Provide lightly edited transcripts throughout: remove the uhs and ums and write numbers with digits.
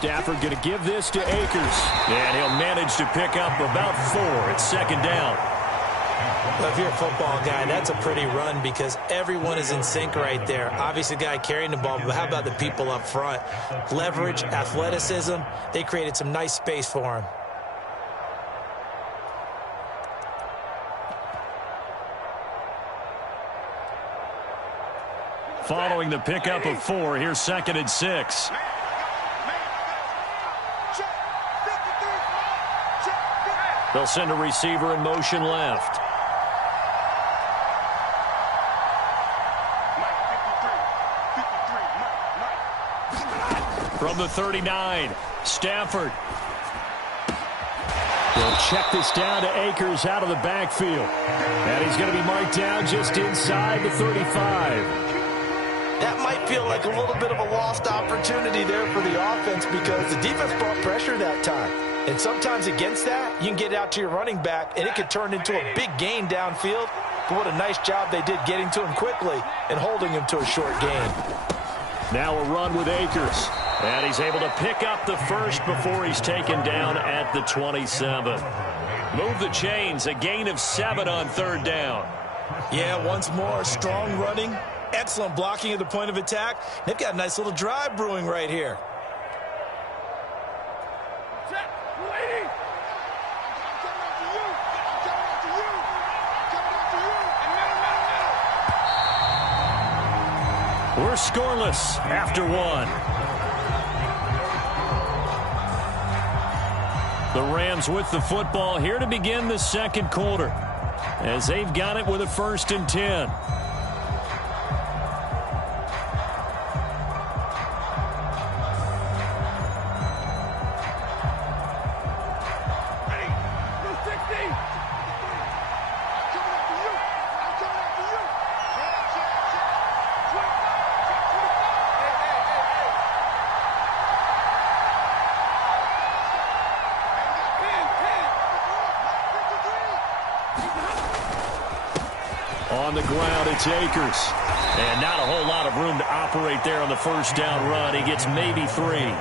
Stafford going to give this to Akers. And he'll manage to pick up about 4. It's second down. Well, if you're a football guy, that's a pretty run because everyone is in sync right there. Obviously, the guy carrying the ball, but how about the people up front? Leverage, athleticism, they created some nice space for him. Following the pickup of 4, here's second and 6. They'll send a receiver in motion left. From the 39, Stafford. They'll check this down to Akers out of the backfield. And he's going to be marked down just inside the 35. That might feel like a little bit of a lost opportunity there for the offense because the defense brought pressure that time. And sometimes against that, you can get out to your running back, and it could turn into a big gain downfield. But what a nice job they did getting to him quickly and holding him to a short gain. Now a run with Akers. And he's able to pick up the first before he's taken down at the 27. Move the chains, a gain of 7 on third down. Yeah, once more, strong running, excellent blocking at the point of attack. They've got a nice little drive brewing right here. We're scoreless after 1. The Rams with the football here to begin the second quarter as they've got it with a 1st and 10. On the ground, it's Akers. And not a whole lot of room to operate there on the first down run. He gets maybe 3.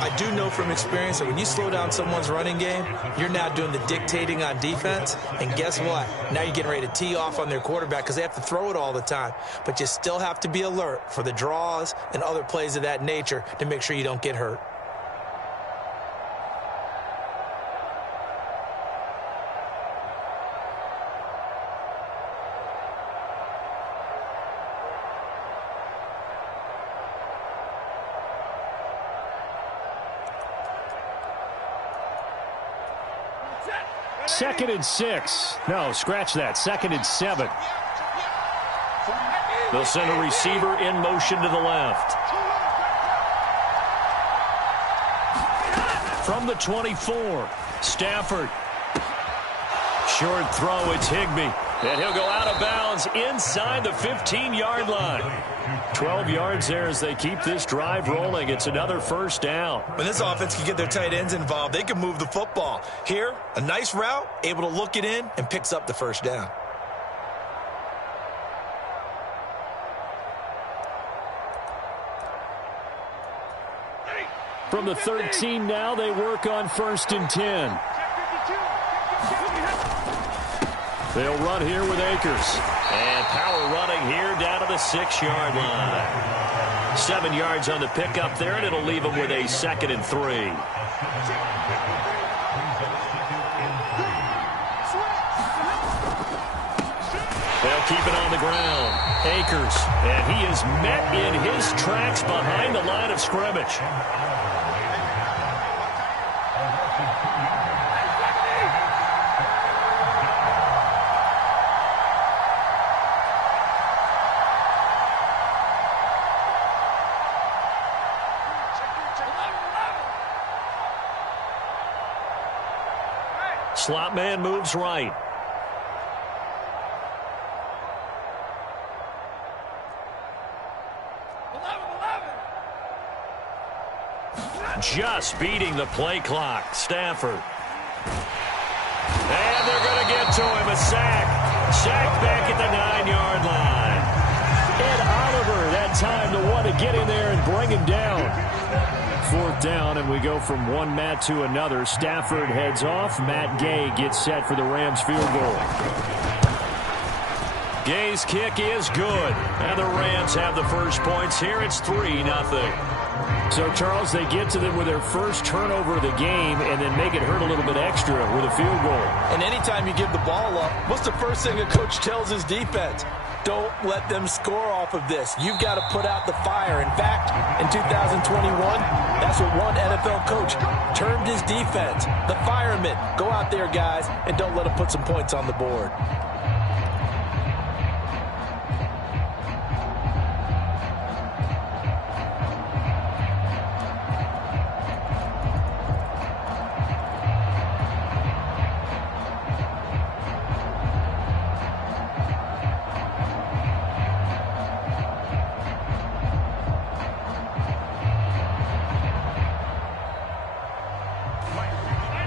I do know from experience that when you slow down someone's running game, you're now doing the dictating on defense. And guess what? Now you're getting ready to tee off on their quarterback because they have to throw it all the time. But you still have to be alert for the draws and other plays of that nature to make sure you don't get hurt. Second and 6. No, scratch that. Second and 7. They'll send a receiver in motion to the left. From the 24, Stafford. Short throw, it's Higbee. And he'll go out of bounds inside the 15-yard line. 12 yards there as they keep this drive rolling. It's another first down. When this offense can get their tight ends involved, they can move the football. Here, a nice route, able to look it in, and picks up the first down. From the 13 now, they work on 1st and 10. They'll run here with Akers. And power running here down to the 6-yard line. 7 yards on the pickup there, and it'll leave them with a 2nd and 3. They'll keep it on the ground. Akers, and he is met in his tracks behind the line of scrimmage. Slot man moves right. Just beating the play clock. Stafford. And they're going to get to him. A sack. Sacked back at the 9-yard line. Ed Oliver, that time the one to get in there and bring him down. 4th down, and we go from one Matt to another. Stafford heads off. Matt Gay gets set for the Rams field goal. Gay's kick is good, and the Rams have the first points here. It's 3-0. So, Charles, they get to them with their first turnover of the game and then make it hurt a little bit extra with a field goal. And anytime you give the ball up, what's the first thing a coach tells his defense? Don't let them score off of this. You've got to put out the fire. In fact, in 2021, that's what one NFL coach termed his defense. The firemen. Go out there, guys, and don't let them put some points on the board.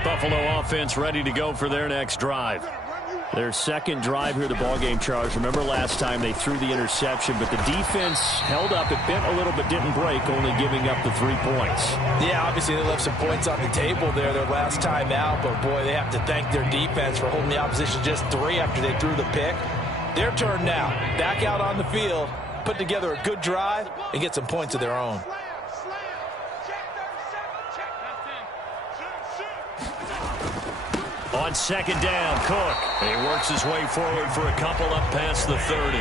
Buffalo offense ready to go for their next drive. Their second drive here, the ballgame, Charles. Remember last time they threw the interception, but the defense held up. It bent a little but didn't break, only giving up the 3 points. Yeah, obviously they left some points on the table there their last time out, but boy, they have to thank their defense for holding the opposition just 3 after they threw the pick. Their turn now. Back out on the field, put together a good drive, and get some points of their own. On 2nd down, Cook. He works his way forward for a couple up past the 30.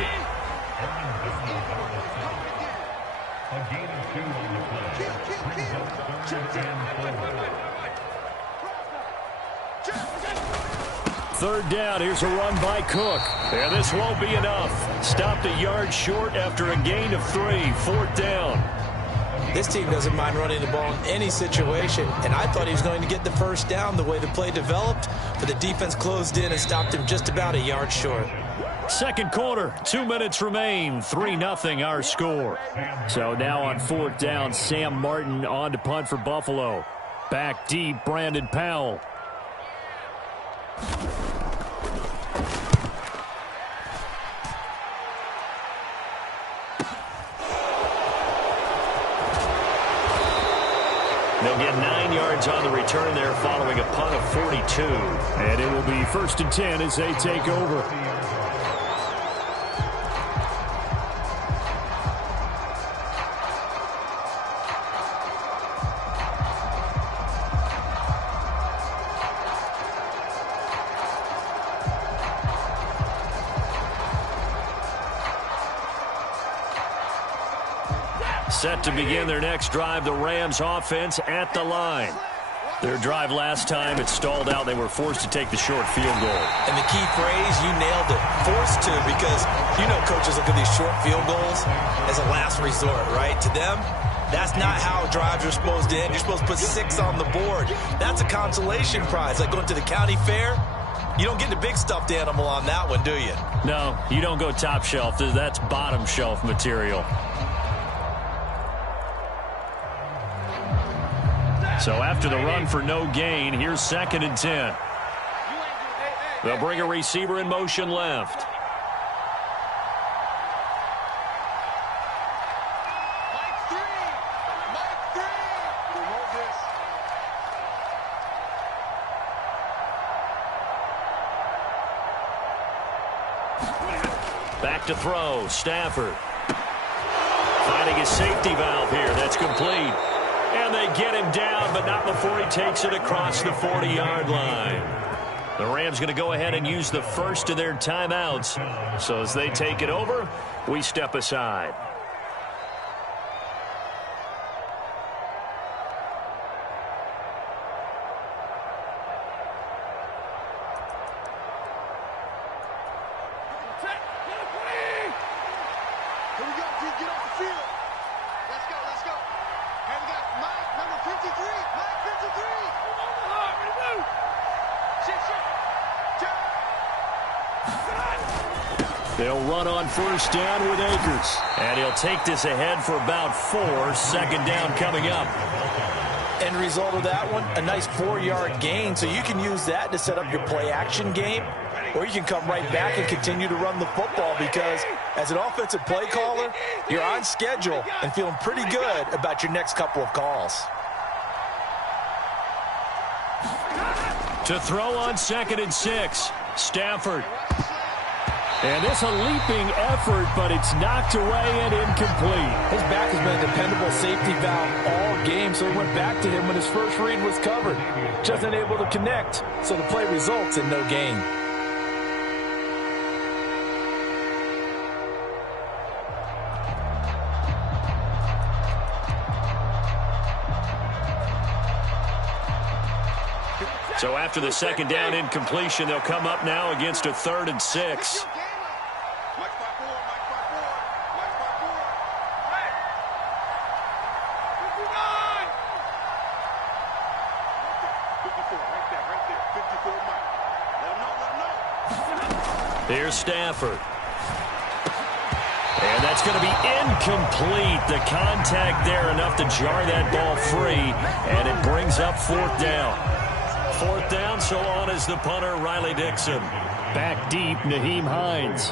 Third down, here's a run by Cook. Yeah, this won't be enough. Stopped a yard short after a gain of 3. 4th down. This team doesn't mind running the ball in any situation, and I thought he was going to get the first down the way the play developed, but the defense closed in and stopped him just about a yard short. Second quarter, 2 minutes remain, 3-0 our score. So now on 4th down, Sam Martin on to punt for Buffalo. Back deep, Brandon Powell. They'll get 9 yards on the return there following a punt of 42. And it will be 1st and 10 as they take over. Set to begin their next drive, the Rams offense at the line. Their drive last time, it stalled out. They were forced to take the short field goal. And the key phrase, you nailed it, forced to, because you know coaches look at these short field goals as a last resort, right? To them, that's not how drives are supposed to end. You're supposed to put 6 on the board. That's a consolation prize, like going to the county fair. You don't get the big stuffed animal on that one, do you? No, you don't go top shelf. That's bottom shelf material. So after the run for no gain, here's 2nd and 10. They'll bring a receiver in motion left. Back to throw, Stafford. Finding his safety valve here, that's complete. And they get him down, but not before he takes it across the 40-yard line. The Rams going to go ahead and use the first of their timeouts. So as they take it over, we step aside. They'll run on 1st down with Akers. And he'll take this ahead for about 4. 2nd down coming up. End result of that one, a nice 4-yard gain. So you can use that to set up your play-action game. or you can come right back and continue to run the football, because as an offensive play caller, you're on schedule and feeling pretty good about your next couple of calls. To throw on 2nd and 6, Stafford. And this a leaping effort, but it's knocked away and incomplete. His back has been a dependable safety valve all game, so he went back to him when his first read was covered. Just unable to connect, so the play results in no gain. So after the 2nd down incompletion, they'll come up now against a 3rd and 6. Here's Stafford. And that's going to be incomplete. The contact there enough to jar that ball free, and it brings up 4th down. 4th down, so on is the punter, Riley Dixon. Back deep, Nyheim Hines.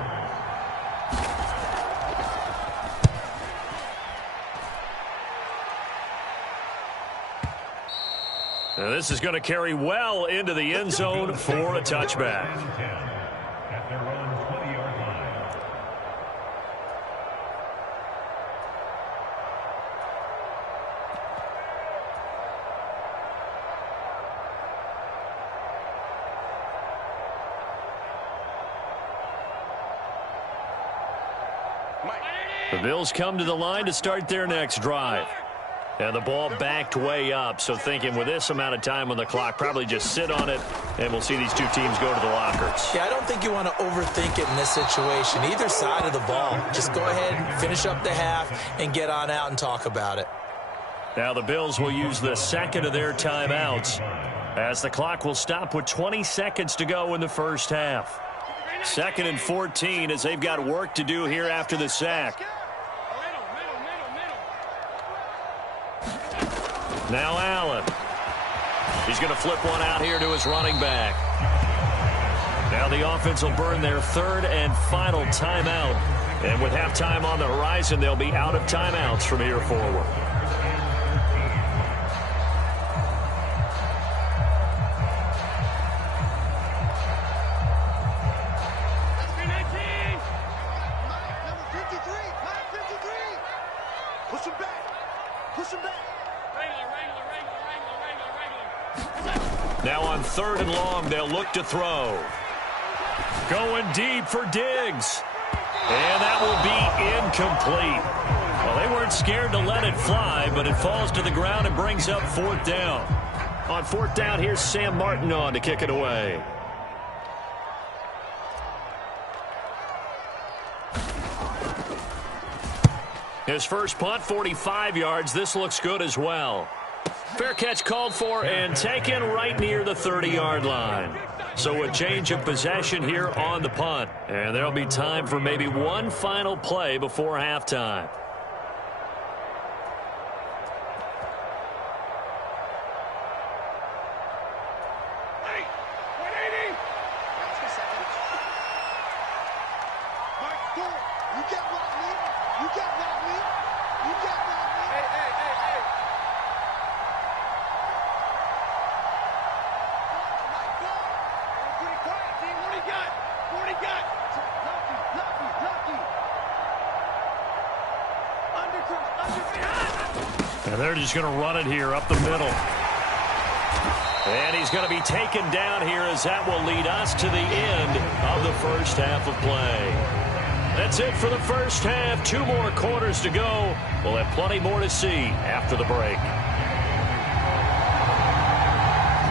Now this is going to carry well into the end zone for a touchback. The Bills come to the line to start their next drive. And the ball backed way up, so thinking with this amount of time on the clock, probably just sit on it, and we'll see these two teams go to the lockers. Yeah, I don't think you want to overthink it in this situation. Either side of the ball. Just go ahead and finish up the half and get on out and talk about it. Now the Bills will use the 2nd of their timeouts, as the clock will stop with 20 seconds to go in the first half. 2nd and 14, as they've got work to do here after the sack. Now Allen. He's going to flip one out here to his running back. Now the offense will burn their 3rd and final timeout. And with halftime on the horizon, they'll be out of timeouts from here forward. Now on 3rd and long, they'll look to throw. Going deep for Diggs. And that will be incomplete. Well, they weren't scared to let it fly, but it falls to the ground and brings up 4th down. On 4th down, here's Sam Martin on to kick it away. His first punt, 45 yards. This looks good as well. Fair catch called for and taken right near the 30-yard line. So a change of possession here on the punt. And there'll be time for maybe one final play before halftime. And they're just going to run it here up the middle. And he's going to be taken down here, as that will lead us to the end of the first half of play. That's it for the first half. 2 more quarters to go. We'll have plenty more to see after the break.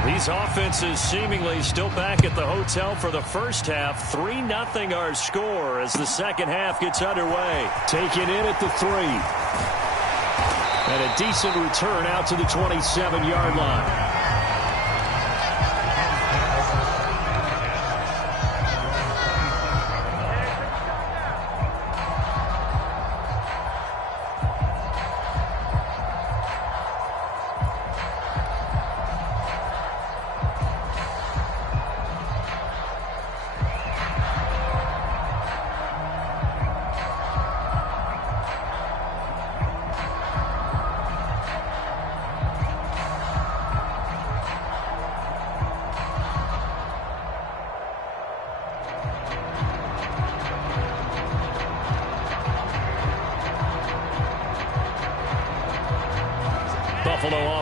These offenses seemingly still back at the hotel for the first half. 3-0 our score as the second half gets underway. Taken in at the 3. And a decent return out to the 27-yard line.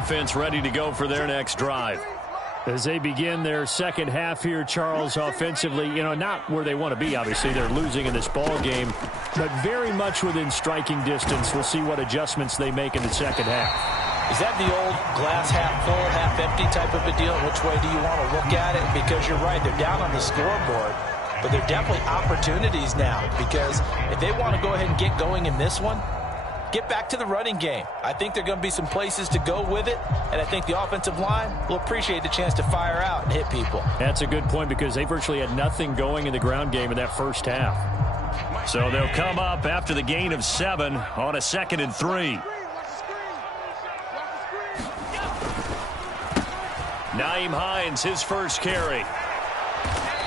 offense ready to go for their next drive. As they begin their second half here, Charles, offensively, not where they want to be, obviously. They're losing in this ball game, but very much within striking distance. We'll see what adjustments they make in the second half. Is that the old glass half full, half empty type of a deal? Which way do you want to look at it? Because you're right, they're down on the scoreboard, but they're definitely opportunities now, because if they want to go ahead and get going in this one, get back to the running game. I think there are going to be some places to go with it, and I think the offensive line will appreciate the chance to fire out and hit people. That's a good point, because they virtually had nothing going in the ground game in that first half. So they'll come up after the gain of 7 on a 2nd and 3. Nyheim Hines, his first carry.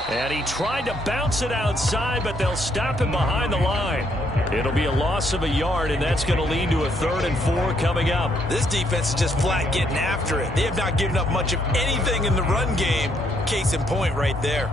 And he tried to bounce it outside, but they'll stop him behind the line. It'll be a loss of a yard, and that's going to lead to a 3rd and 4 coming up. This defense is just flat getting after it. They have not given up much of anything in the run game. Case in point right there.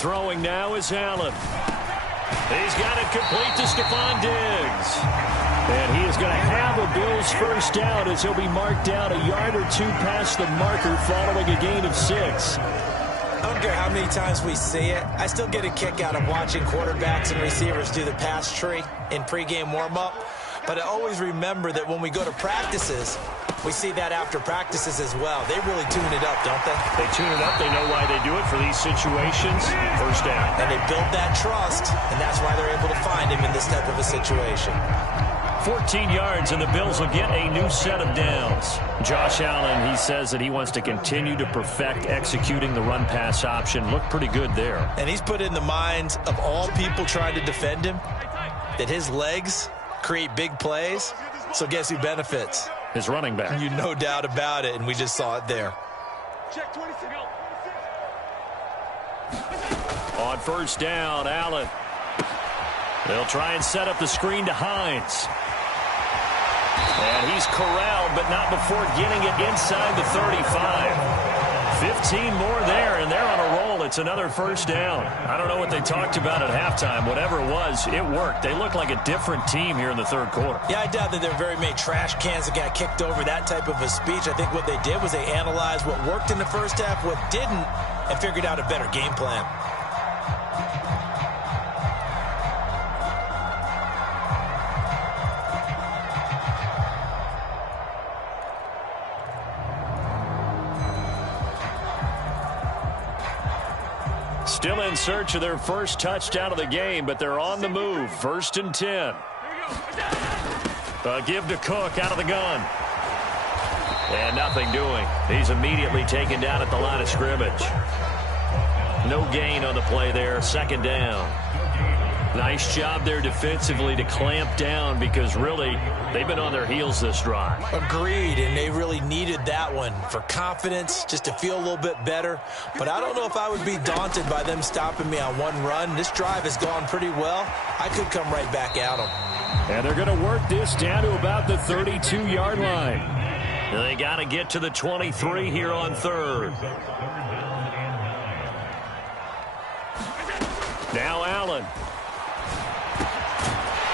Throwing now is Allen. He's got it complete to Stephon Diggs. And he is going to have a Bills first down as he'll be marked down a yard or 2 past the marker following a gain of 6. I don't care how many times we see it. I still get a kick out of watching quarterbacks and receivers do the pass tree in pregame warm-up. But I always remember that when we go to practices, we see that after practices as well. They really tune it up, don't they? They tune it up. They know why they do it for these situations. First down. And they build that trust, and that's why they're able to find him in this type of a situation. 14 yards, and the Bills will get a new set of downs. Josh Allen, he says that he wants to continue to perfect executing the run-pass option. Looked pretty good there. And he's put in the minds of all people trying to defend him that his legs create big plays. So guess who benefits? His running back. You no doubt about it, and we just saw it there. On first down, Allen. They'll try and set up the screen to Hines. And he's corralled, but not before getting it inside the 35. 15 more there, and they're on a roll. It's another first down. I don't know what they talked about at halftime. Whatever it was, it worked. They look like a different team here in the third quarter. Yeah, I doubt that there are very many trash cans that got kicked over, that type of a speech. I think what they did was they analyzed what worked in the first half, what didn't, and figured out a better game plan. Still in search of their first touchdown of the game, but they're on the move. 1st and 10. A give to Cook out of the gun. And nothing doing. He's immediately taken down at the line of scrimmage. No gain on the play there. 2nd down. Nice job there defensively to clamp down, because really they've been on their heels this drive. Agreed, and they really needed that one for confidence, just to feel a little bit better. But I don't know if I would be daunted by them stopping me on one run. This drive has gone pretty well. I could come right back at them. And they're going to work this down to about the 32-yard line. They got to get to the 23 here on 3rd. Now Allen.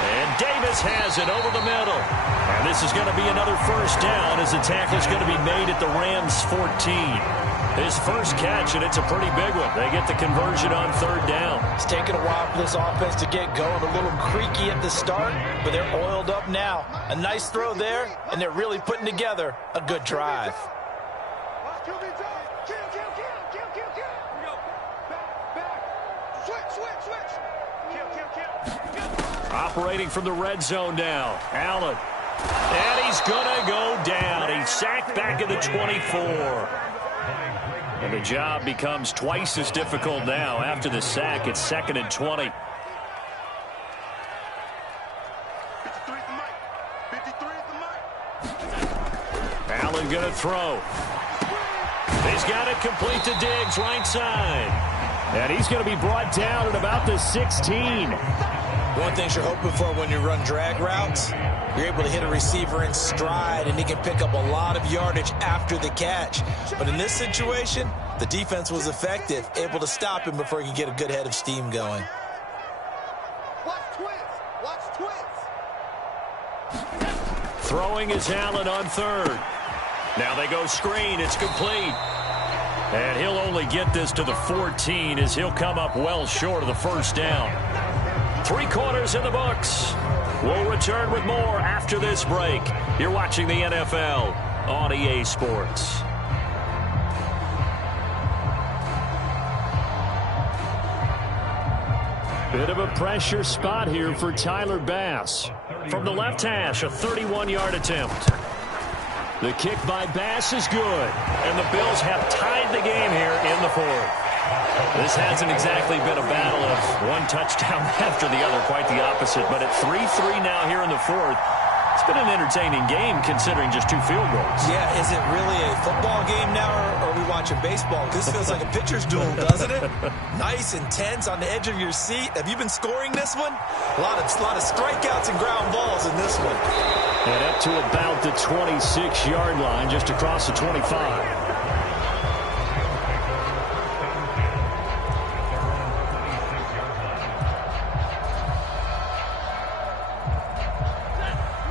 And Davis has it over the middle. And this is going to be another first down, as the tackle is going to be made at the Rams' 14. His first catch, and it's a pretty big one. They get the conversion on 3rd down. It's taken a while for this offense to get going. A little creaky at the start, but they're oiled up now. A nice throw there, and they're really putting together a good drive. Operating from the red zone now. Allen. And he's going to go down. He's sacked back at the 24. And the job becomes twice as difficult now. After the sack, it's 2nd and 20. Allen going to throw. He's got it complete to Diggs, right side. And he's going to be brought down at about the 16. One thing you're hoping for when you run drag routes, you're able to hit a receiver in stride, and he can pick up a lot of yardage after the catch. But in this situation, the defense was effective, able to stop him before he could get a good head of steam going. Watch twins. Watch twins. Throwing is Allen on third. Now they go screen. It's complete. And he'll only get this to the 14 as he'll come up well short of the first down. 3 quarters in the books. We'll return with more after this break. You're watching the NFL on EA Sports. Bit of a pressure spot here for Tyler Bass. From the left hash, a 31-yard attempt. The kick by Bass is good, and the Bills have tied the game here in the fourth. This hasn't exactly been a battle of one touchdown after the other, quite the opposite. But at 3-3 now here in the fourth, it's been an entertaining game considering just 2 field goals. Yeah, is it really a football game now, or are we watching baseball? This feels like a pitcher's duel, doesn't it? Nice, intense, on the edge of your seat. Have you been scoring this one? A lot of strikeouts and ground balls in this one. And up to about the 26-yard line, just across the 25.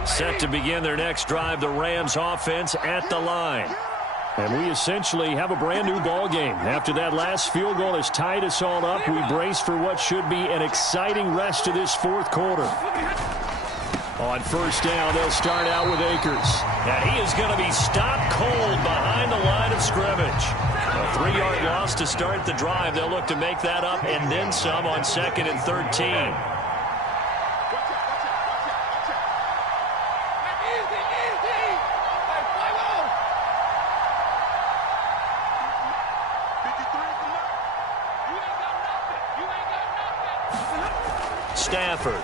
Set to begin their next drive, the Rams offense at the line. And we essentially have a brand new ball game. After that last field goal has tied us all up, we brace for what should be an exciting rest of this fourth quarter. On first down, they'll start out with Akers. And he is going to be stopped cold behind the line of scrimmage. A 3-yard loss to start the drive. They'll look to make that up and then some on 2nd and 13. Stafford.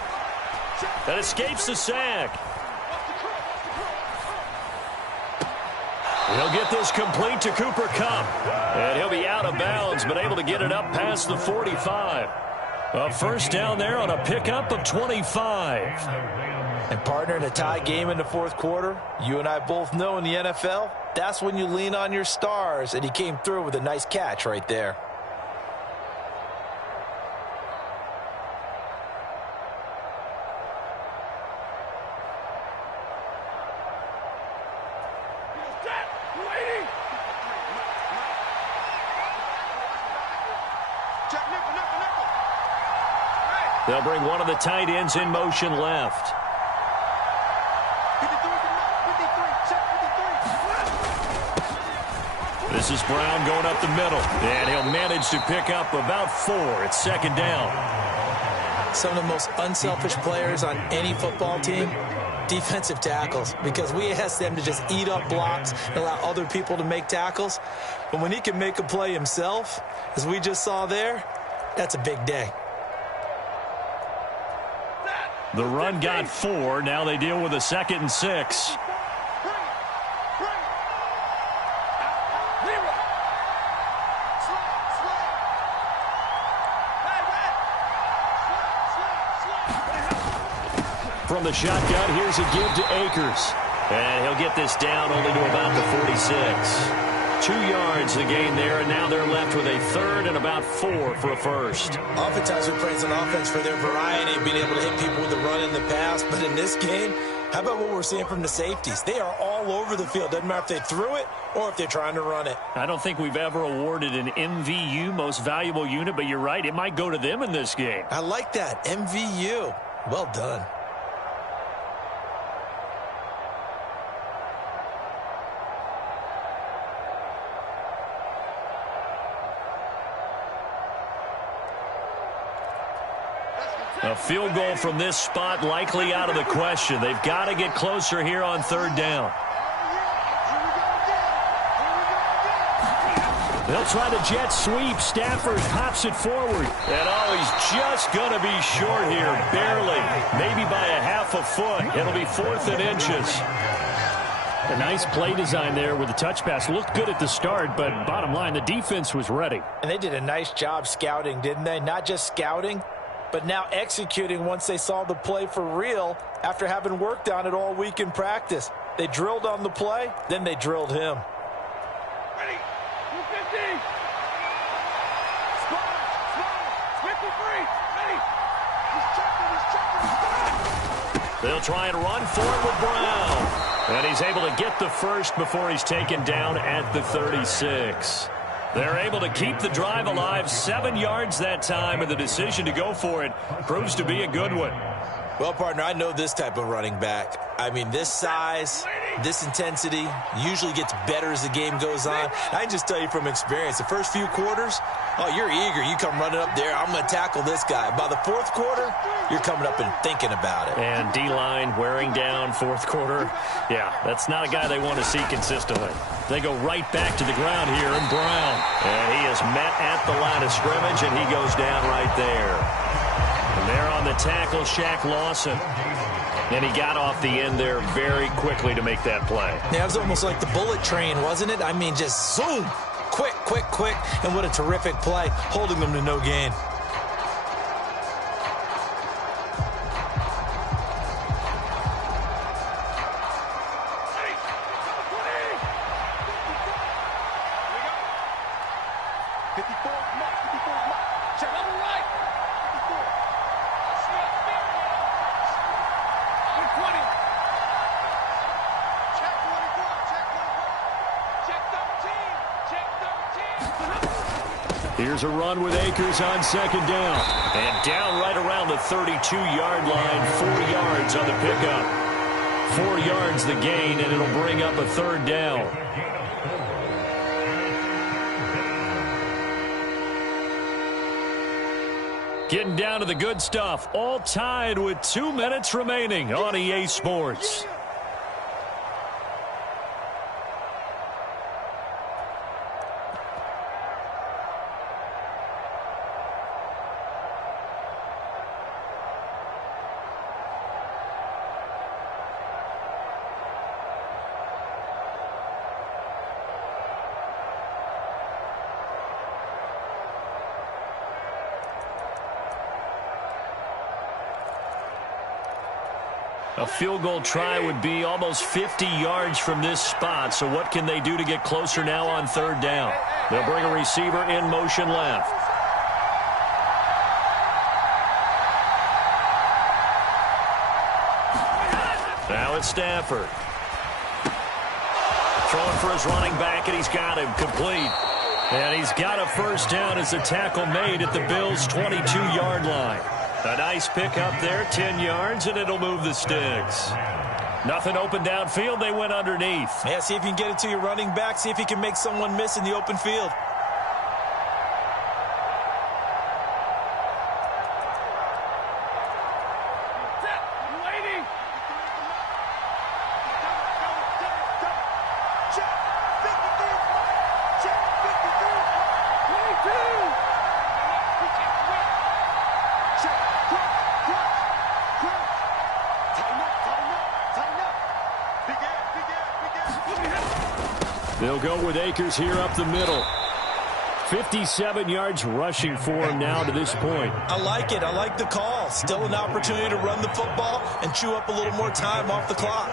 That escapes the sack. He'll get this complete to Cooper Kupp. And he'll be out of bounds, but able to get it up past the 45. A first down there on a pickup of 25. And partner, in a tie game in the fourth quarter, you and I both know in the NFL, that's when you lean on your stars. And he came through with a nice catch right there. They'll bring one of the tight ends in motion left. This is Brown going up the middle. And he'll manage to pick up about 4. It's 2nd down. Some of the most unselfish players on any football team, defensive tackles, because we ask them to just eat up blocks and allow other people to make tackles. But when he can make a play himself, as we just saw there, that's a big day. The run got 4. Now they deal with a 2nd and 6. From the shotgun, here's a give to Akers. And he'll get this down only to about the 46. 2 yards the gain there, and now they're left with a 3rd and about 4 for a first. Oftentimes we praise an offense for their variety of being able to hit people with the run in the pass, but in this game, how about what we're seeing from the safeties? They are all over the field. Doesn't matter if they threw it or if they're trying to run it. I don't think we've ever awarded an MVU, most valuable unit, but you're right, it might go to them in this game. I like that, MVU. Well done. A field goal from this spot likely out of the question. They've got to get closer here on 3rd down. They'll try the jet sweep. Stafford pops it forward. And he's just going to be short here, barely. Maybe by a half a foot. It'll be 4th and inches. A nice play design there with the touch pass. Looked good at the start, but bottom line, the defense was ready. And they did a nice job scouting, didn't they? Not just scouting, but now executing once they saw the play for real after having worked on it all week in practice. They drilled on the play, then they drilled him. Ready. 250. Spot. 53. Ready. He's checking. They'll try and run for it with Brown. And he's able to get the first before he's taken down at the 36. They're able to keep the drive alive, 7 yards that time, and the decision to go for it proves to be a good one. Well, partner, I know this type of running back. I mean, this size, this intensity usually gets better as the game goes on. I can just tell you from experience, the first few quarters, oh, you're eager. You come running up there, I'm going to tackle this guy. By the fourth quarter, you're coming up and thinking about it. And D-line wearing down fourth quarter. Yeah, that's not a guy they want to see consistently. They go right back to the ground here, and Brown. And he is met at the line of scrimmage, and he goes down right there. And there on the tackle, Shaq Lawson. And he got off the end there very quickly to make that play. Yeah, it was almost like the bullet train, wasn't it? I mean, just zoom. Quick. And what a terrific play, holding them to no gain. Here's a run with Akers on second down. And down right around the 32-yard line, 4 yards on the pickup. 4 yards the gain, and it'll bring up a third down. Getting down to the good stuff. All tied with 2 minutes remaining on EA Sports. A field goal try would be almost 50 yards from this spot. So what can they do to get closer now on third down? They'll bring a receiver in motion left. Now it's Stafford. Throwing for his running back, and he's got him complete. And he's got a first down as the tackle made at the Bills' 22-yard line. A nice pick up there, 10 yards, and it'll move the sticks. Nothing open downfield. They went underneath. Yeah, see if you can get it to your running back. See if you can make someone miss in the open field. They'll go with Akers here up the middle. 57 yards rushing for him now to this point. I like it. I like the call. Still an opportunity to run the football and chew up a little more time off the clock.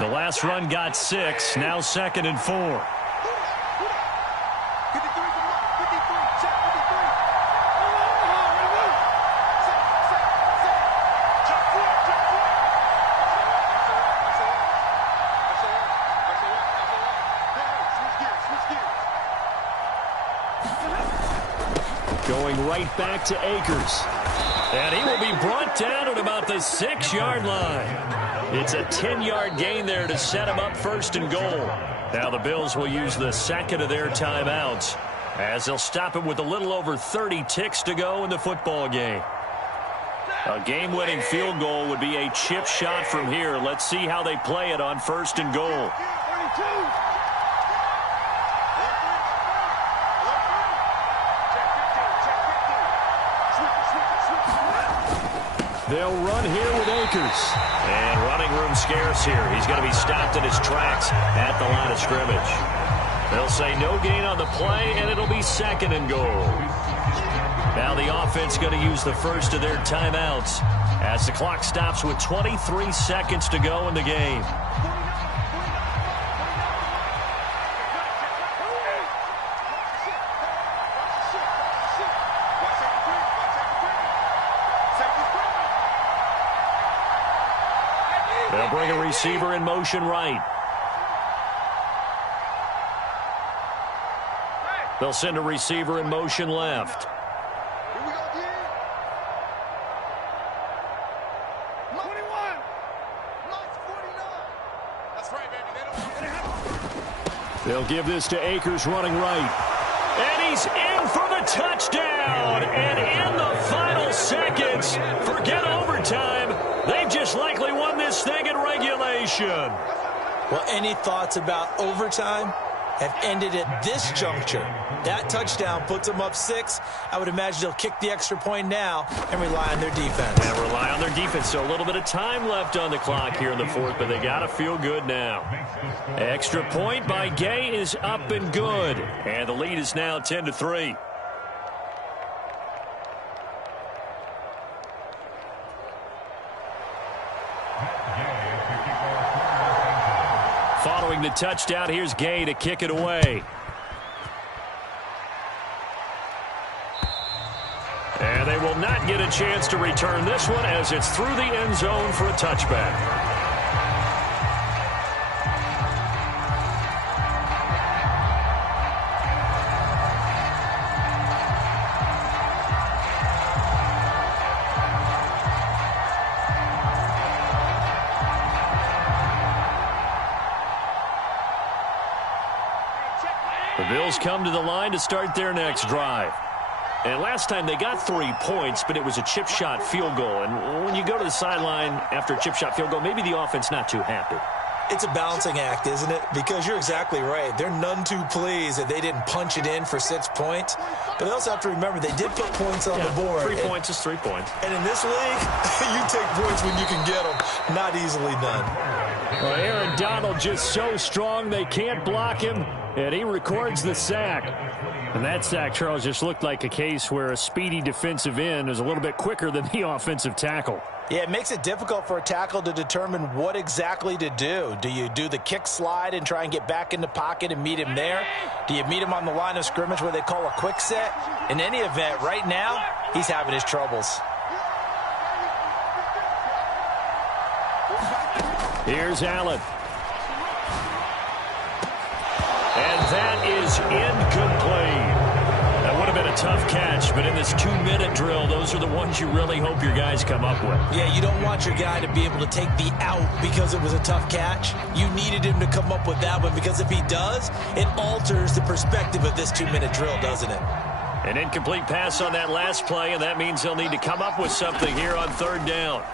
The last run got 6. Now 2nd and 4. Going right back to Akers. And he will be brought down at about the 6-yard line. It's a 10-yard gain there to set him up 1st and goal. Now the Bills will use the second of their timeouts as they'll stop it with a little over 30 ticks to go in the football game. A game-winning field goal would be a chip shot from here. Let's see how they play it on 1st and goal. 32. They'll run here with Akers. And running room scarce here. He's going to be stopped in his tracks at the line of scrimmage. They'll say no gain on the play, and it'll be 2nd and goal. Now the offense going to use the first of their timeouts as the clock stops with 23 seconds to go in the game. They'll bring a receiver in motion right. They'll send a receiver in motion left. Here we go again. 21. Max 49. That's right, baby. They'll give this to Akers running right. And he's in for the touchdown. And in the final seconds, forget overtime. They've just likely won this thing in regulation. Well, any thoughts about overtime have ended at this juncture? That touchdown puts them up 6. I would imagine they'll kick the extra point now and rely on their defense. And rely on their defense. So a little bit of time left on the clock here in the 4th, but they got to feel good now. Extra point by Gay is up and good. And the lead is now 10-3. Following the touchdown, here's Gay to kick it away. And they will not get a chance to return this one as it's through the end zone for a touchback. The Bills come to the line to start their next drive. And last time they got 3 points, but it was a chip shot field goal. And when you go to the sideline after a chip shot field goal, maybe the offense not too happy. It's a balancing act, isn't it? Because you're exactly right. They're none too pleased that they didn't punch it in for 6 points. But they also have to remember they did put points on the board. 3 points is 3 points. And in this league, you take points when you can get them. Not easily done. Well, Aaron Donald just so strong they can't block him, and he records the sack. And that sack, Charles, just looked like a case where a speedy defensive end is a little bit quicker than the offensive tackle. Yeah, it makes it difficult for a tackle to determine what exactly to do. Do you do the kick slide and try and get back in the pocket and meet him there? Do you meet him on the line of scrimmage where they call a quick set? In any event, right now, he's having his troubles. Here's Allen. And that is incomplete. That would have been a tough catch, but in this 2-minute drill, those are the ones you really hope your guys come up with. Yeah, you don't want your guy to be able to take the out because it was a tough catch. You needed him to come up with that one because if he does, it alters the perspective of this 2-minute drill, doesn't it? An incomplete pass on that last play, and that means they'll need to come up with something here on 3rd down.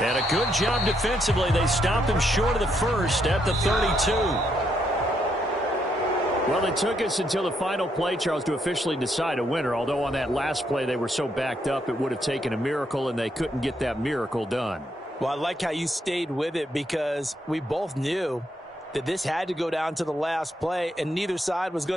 And a good job defensively. They stop him short of the first at the 32. Well, it took us until the final play, Charles, to officially decide a winner. Although on that last play they were so backed up, it would have taken a miracle, and they couldn't get that miracle done. Well, I like how you stayed with it because we both knew that this had to go down to the last play, and neither side was going to